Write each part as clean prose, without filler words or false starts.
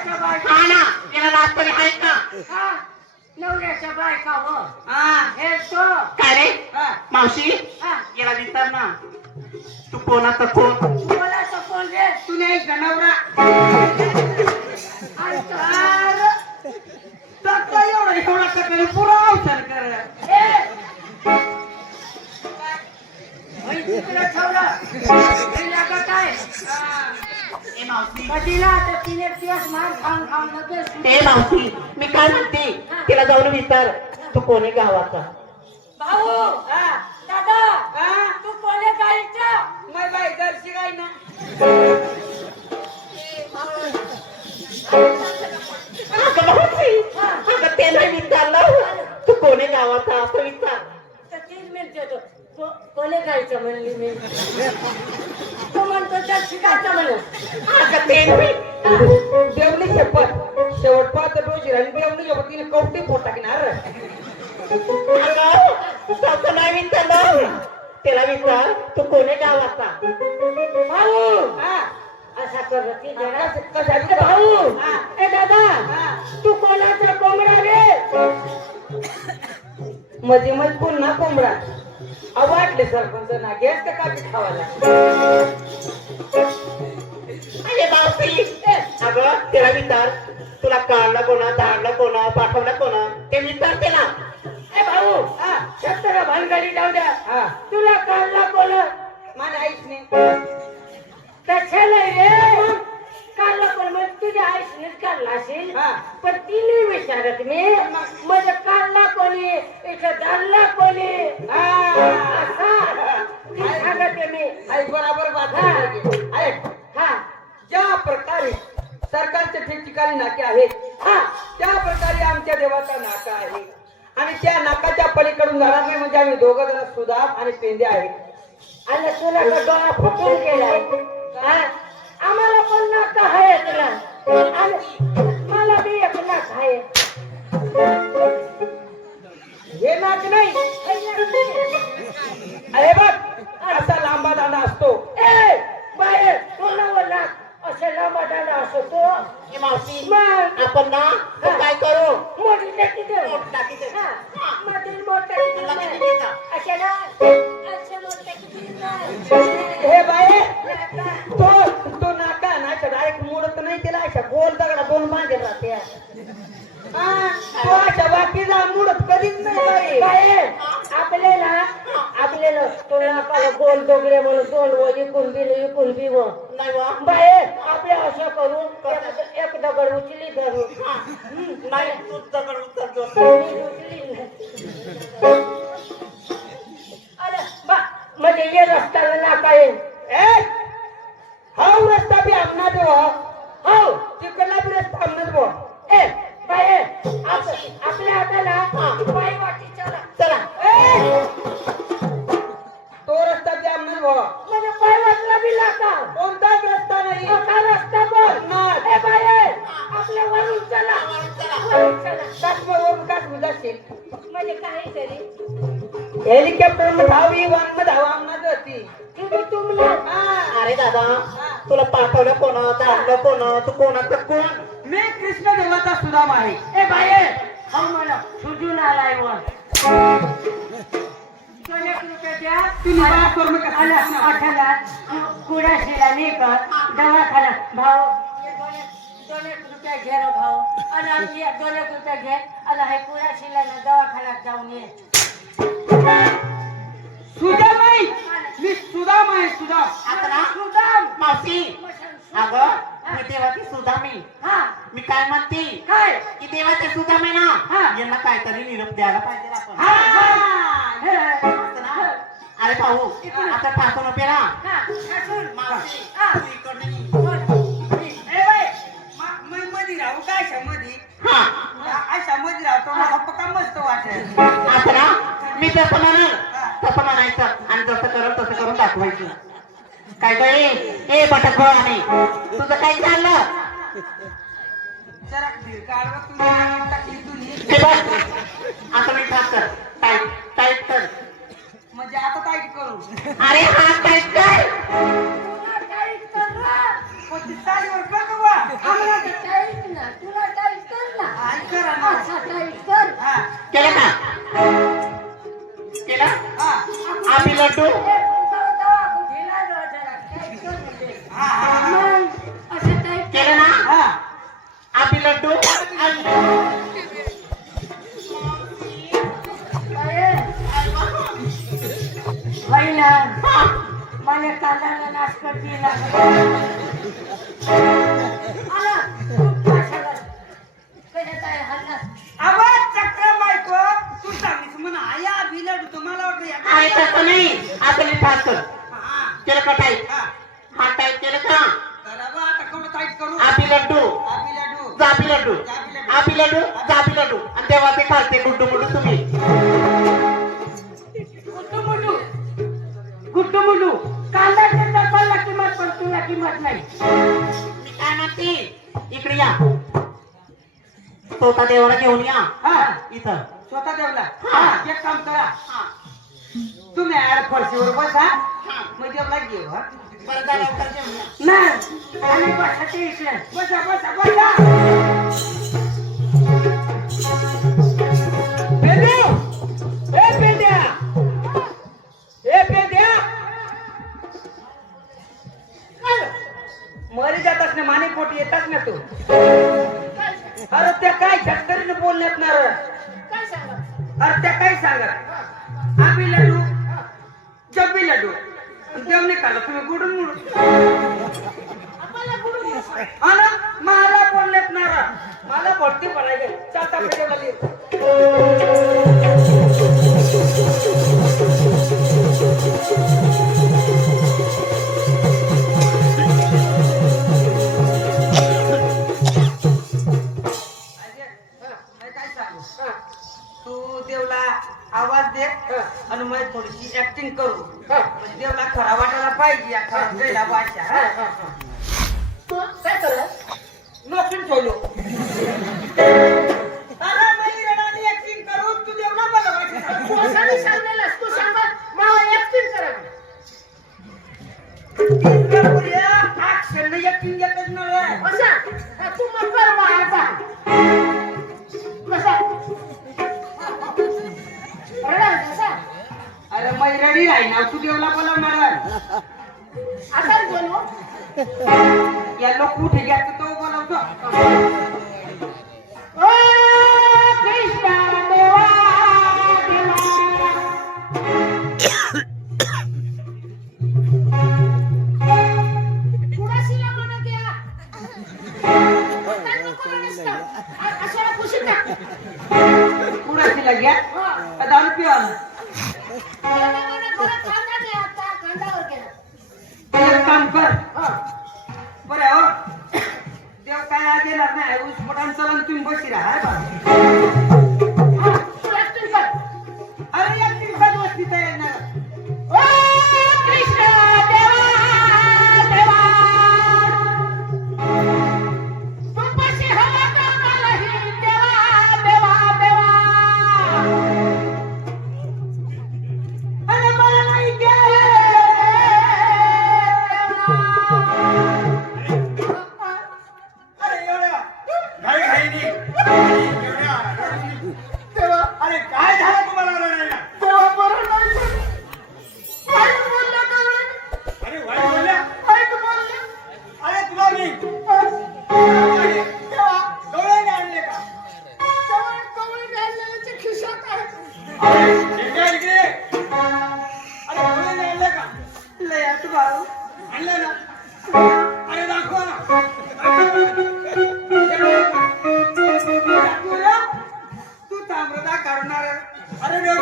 नवऱ्याच्या बायका हा ना याला लाज तरी आहे का? हा नवऱ्याच्या बायका हो हा हे तो काय रे हा. मावशी हा याला विचार ना तू कोणाचा कोण? बोलायचं कोण रे तू नाही का नवरा अंतर टाकला एवढा सकाळी पुरा अवसर कर भाई तिकडे ठेवलं हे लागत आहे ए मावशी कधीला तर तिने तेच मार खाऊन खाऊन लगेच ए मावशी मी काय म्हणते तिला जाऊन विचार तू कोणी गावाचा? भाऊ हा दादा हा तू कोणी गायचा नाही बाई जर्सी गाय ना अगं मावशी अगं ते नाही विचारलं तू कोणी गावाचा असं विचार. तर 3 मिनिट देतो कोणी गायचं म्हणली मी तो म्हणतो तर शिकायचं म्हणून अगं ते नाही. देवणी शपथ शेवट पाहत रोजी राहिली देवणी शपथ तिने कवटी पोट टाकणार अगं तसं नाही विचारलं त्याला विचार तू कोणी गावाचा? भाऊ हा असा करत ती जरा कशा ए भाऊ हा. ए दादा हा. तू कोणाचा कोंबडा रे मध्ये मग पुन्हा कोंबडा वाटले सरपंच ना गॅस का कापी खावाला अरे बापी अगं त्याला विचार तुला काढलं कोणा धाडलं कोणा पाठवलं कोणा ते विचार त्याला. ए भाऊ हा सत्तर भानगडी जाऊ द्या हा तुला काढला कोण माझ्या आईसने तसे नाही रे काढला कोण म्हणजे तुझ्या आईशीनेच काढला असेल हा. पण तिने विचारत मी म्हणजे काढला कोणी इथं धाडला कोणी असा ती सांगते मी आई बरोबर बात हा. आहे ऐक हा ज्या प्रकारे सरकारच्या ठिकठिकाणी नाके आहेत हा त्या प्रकारे आमच्या देवाचा नाका आहे आणि त्या नाकाच्या पलीकडून जाणार नाही म्हणजे आम्ही दोघं जण सुधार आणि पेंदे आहेत आणि तुला तर डोळा फुटून गेलाय हा? आम्हाला पण नाका आहे तुला आणि मला बी एक नाक आहे हे नाक नाही अरे बघ असा लांबा दांडा असतो ए बाहेर कोणावर नाक असे लांबा दांडा असतो ए मावशी मग आपण ना तो काय करू मोठी टाकी दे मोठ टाकी दे. मधील मोठ टाकी तुला किती दे द्यायचा? असे ना असे मोठ टाकी दे हे बाई तो नाका ना डायरेक्ट मोडत नाही त्याला अशा गोल दगडा दोन बांधेल राहते तो अशा बाकीचा मोडत कधीच नाही बाई बाहेर आपल्याला तो नाकाला गोल दोगडे म्हणून दोन व इकून बी व नाही वा बाहेर आपल्या असं करून एक दगड उचली धरून नाही तू दगड उचलतो. अरे बा म्हणजे ये रस्त्याला नाका येईल हा रस्ता बी आमना देव हो तिकडला बी रस्ता आमना देव ए बाहेर आपल्या हाताला पाय वाटी चला चला तो रस्ता बी आमना देव म्हणजे पाय वाटला बी नाका कोणताच रस्ता नाही मोठा रस्ता पण ए बाहेर आपल्या वरून चला वरून चला काश्मीरवरून काश्मीर जाशील म्हणजे काहीतरी हेलिकॉप्टर धाव विमान मध्ये धाव आमना होती तुम्ही तुमला अरे दादा तुला पाठवलं कोणा धाडलं कोणा तू कोणाचं कोण? मी कृष्ण देवाचा सुदाम आहे ए बाहेर हो मला सुजून आलाय वर तुम्ही बाळा करू नका. आठवला कुडाशीला मी कर दवाखाना भाऊ 2 रुपये घे रे भाऊ आणि आम्ही 2 रुपये घे आणि हे कुडाशीला ना दवाखान्यात जाऊन ये सुदाम आहे मी सुदाम आहे सुदाम आता ना सुदाम मावशी अगं मी देवाची सुदामी हा मी काय म्हणते काय की देवाचे सुदामी ना हा. यांना काहीतरी निरोप द्यायला पाहिजे आपण. हा हा असं ना? अरे भाऊ आता ठाकून उभे राहा. हा असून मावशी हा. तू इकडनं ये. ए बाई मग मध्ये राहू काय अशा मध्ये हा अशा मध्ये राहतो मला पक्का मस्त वाटेल असं ना मी जसं म्हणेन तसं म्हणायचं आणि जसं करल तसं करून दाखवायचं. काय काय ए बटक भाऊ तुझं काय चाललं जरा काढवा तुम्ही टाकली तुम्ही हे बघ असं मी ठाक कर टाईट टाईट कर म्हणजे आता काय करू अरे हा टाईट कर पण ती साडीवर का बाबा आम्हाला तर काहीच आपी लड्डू होई ना मला कांद्याला नाश करते आवाज चक्र बायको तू सांगितलं म्हणा आया भिलड तुम्हाला वाटलं आहे तसं नाही आपली ठाकर हा केलं का टाईप हा हा टाईप केलं का बरोबर आता कोण टाईट करू आपी लड्डू आपी लाडू जापी लड्डू आपी लड्डू जापी लड्डू आणि तेव्हा ते खालते गुड्डू गुड्डू तुम्ही गुट्टू मुलू कांदा घेतला पडला किंमत पण तुला किंमत नाही मी काय म्हणते इकडे या स्वतः देवाला घेऊन या हा इथं स्वतः देवला हा. एक काम करा हा. तुम्ही ऍड फरशीवर बसा मग देवला घेऊ हा बरं जा लवकर घेऊन या. नाही आणि बसायचे इकडे बसा बसा बसा पेंड्या ए पेंड्या ए पेंड्या मरी जातास ना माने पोटी येतास ना तू अरे त्या काय झटकरीने बोलण्यात ना रे. अरे त्या काय सांगत आम्ही लड्डू जब्बी लड्डू देवने खाल्लं तुम्ही गुडून मुडून आणि मला बोलण्यात ना रे. मला भरती पडायचे चालता पेटेला तू देवला आवाज दे आणि मग थोडीशी ऍक्टिंग करू म्हणजे देवला खरा वाटायला पाहिजे या खरा गेला भाषा काय कर नोकरी ठेवलो अरे मी रडानी ऍक्टिंग करू तू देवला बोलवायचं ऍक्शन ऍक्टिंग येतच नाही अरे मी रेडी आहे ना तू देवला बोलवणार या लोक कुठे घ्या तो बोलवतो कुणाशी घ्या दारू पिवा एक काम कर बरं हो देव काय आज येणार नाही उस्फोटान चलन तुम्ही बशी राहा अरे एक दिवसात वस्ती तयार नाही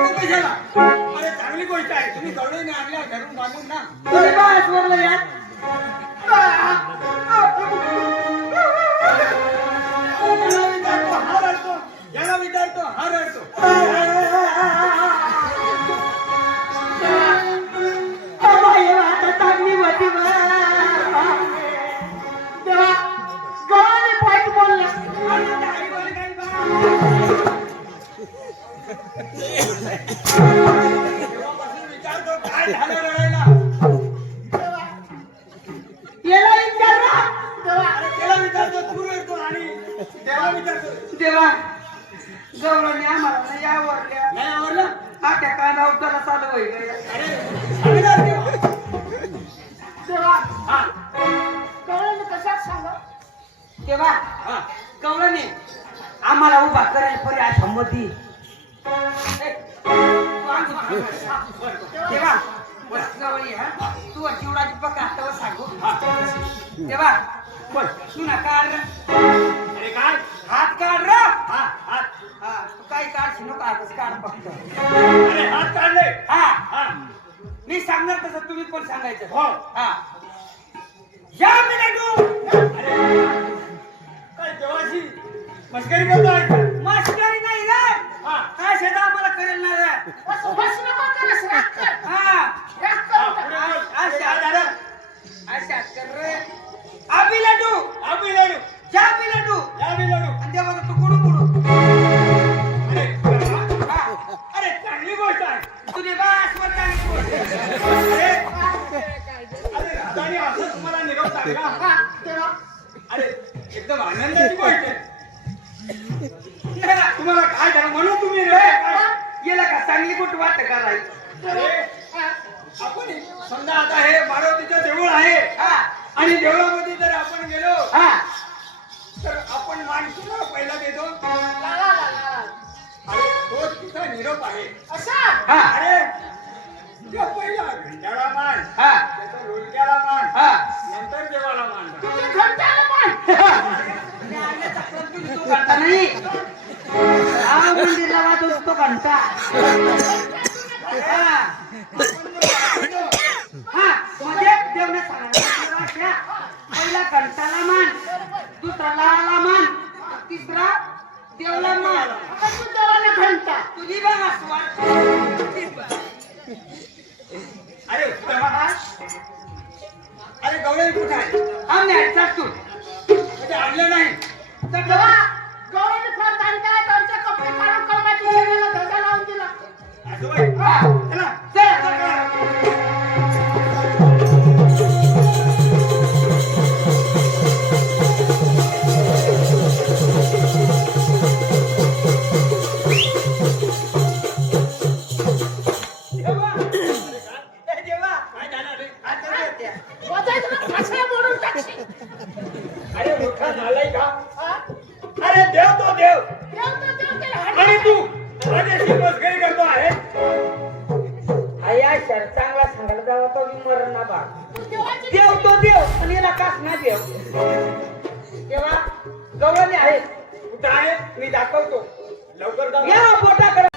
अरे चांगली गोष्ट आहे तुम्ही गवळीने आणल्या घरून बांधून ना तुम्ही बस वरलं या हा रडतो याला विचारतो हा रडतो आता चांगली होती तेव्हा गव्हाने पाठ बोलला विचारतो काय झालं रडायला याला विचारला त्याला विचारतो तू रडतो आणि देवा विचारतो देवा गवळणी आम्हाला नाही आवडल्या नाही आवडलं हा त्या कांदा उठायला चालू होईल अरे तेव्हा कळलं कशात सांगा तेव्हा कवळाने आम्हाला उभा करेल परी अशा मध्ये तेव्हा जवळ हा तू जीवडाची पक्का हातावर सांगू तेव्हा बोल तू ना काढ अरे काय हात काढ रे हा हात तू काही काढशील नको हातच काढ फक्त अरे हात काढले हा हा मी सांगणार तसं तुम्ही पण सांगायचं हो हा या मिनिटू अरे काय देवाशी मस्करी करतोय का? मस्करी नाही रे हा काय शेता आम्हाला करेल ना रे बस नको करस राग कर. हा राग कर. अशा अशा कर रे आबी लाडू आम्ही लढू जा बी लाडू या बी लढू आणि देवा तू कुडू कुडू अरे करा. हा अरे चांगली गोष्ट आहे तुझे बास वर चांगली अरे अरे राजाने असं तुम्हाला निरोप सांगा हा, तेव्हा अरे एकदम आनंदाची गोष्ट आहे तुम्हाला काय झालं म्हणून तुम्ही रे काय? गेला का चांगली गोष्ट वाटत का राई अरे आपण समजा आता हे मारुतीचं देऊळ आहे हा आणि देवळामध्ये जर आपण गेलो हा तर आपण माणसाला पहिला देतो ला, ला, ला, ला. अरे तो तिचा निरोप आहे असा हा अरे तो पहिला घंट्याला मान हा त्याचा लोलक्याला मान हा नंतर देवाला मान तुझ्या घरच्याला पण तो घंटा नाही हा मंदिरला वाजवतो तो घंटा हा हा म्हणजे देवने सांगितलं पहिला घंटाला मान दुसरा लाला मान तिसरा देवला मान आता तू देवाला घंटा तुझी बघा स्वर अरे तेव्हा अरे गवळी कुठे आहे आम्ही आहेत तू म्हणजे आणलं नाही तेव्हा गौरवने फार घंटा त्यांचे कपडे काढून कलमाची शेणाला धजा लावून दिला. आजोबाई हा चला चल काय जाणार रे वाजायचं ना, फासल्या मोडून टाकशील. अरे मोठा झालाय का हा? अरे देव तो देव देव तर देव त्याला हात- आणि तू माझ्याशी मस्करी करतो आहे आया शर चांगला सांगायला जावा तो मरण ना बा तू देवाची देव तो देव आणि याला कास ना देव तेव्हा गवळणी आहे कुठं आहे मी दाखवतो लवकर जा या पोटाकडे